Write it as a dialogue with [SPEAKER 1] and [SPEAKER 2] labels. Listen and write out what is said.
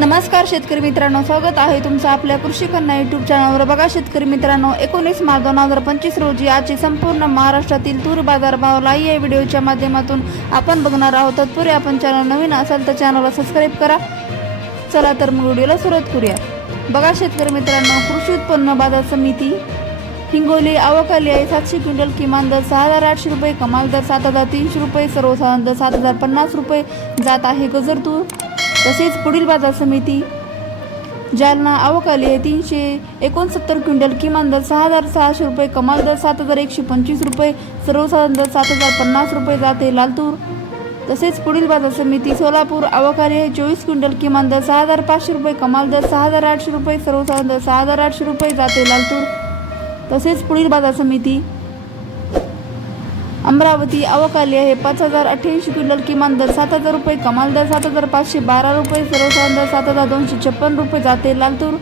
[SPEAKER 1] नमस्कार शेतकरी मित्रांनो स्वागत आहे तुमचं आपल्या कृषी कन्या युट्यूब चॅनलवर बघा शेतकरी मित्रांनो एकोणीस मार्च दोन हजार पंचवीस रोजी आजची संपूर्ण महाराष्ट्रातील तूर बाजारभाव लाई या व्हिडिओच्या माध्यमातून आपण बघणार आहोत. तत्पूर्वी आपण चॅनल नवीन असाल तर चॅनलला सबस्क्राईब करा. चला तर मग व्हिडिओला सुरुवात करूया. बघा शेतकरी मित्रांनो कृषी उत्पन्न बाजार समिती हिंगोली आवक आहे. सातशे क्विंटल किमान दर सहा हजार आठशे रुपये कमाल दर सात हजार तीनशे रुपये सर्वसाधारण दर सात हजार पन्नास रुपये जात आहे. गजर तूर तसेच पुढील बाजार समिती जालना अवकाली आहे तीनशे एकोणसत्तर क्विंटल किमान दर सहा हजार सहाशे रुपये कमाल दर सात हजार एकशे पंचवीस रुपये सर्वसाधारण दर सात हजार पन्नास रुपये जाते लालतूर. तसेच पुढील बाजार समिती सोलापूर अवकाली आहे चोवीस क्विंटल किमान दर सहा हजार पाचशे रुपये कमाल दर सहा हजार आठशे रुपये सर्वसाधारण दर सहा हजार आठशे रुपये जाते लालतूर. तसेच पुढील बाजार समिती अमरावती अवकाली आहे. पाच हजार अठ्ठ्याऐंशी क्विंटल किमान दर सात हजार रुपये कमाल दर सात हजार पाचशे बारा रुपये सर्वसाधारण दर सात हजार दोनशे छप्पन रुपये जाते. लालतूर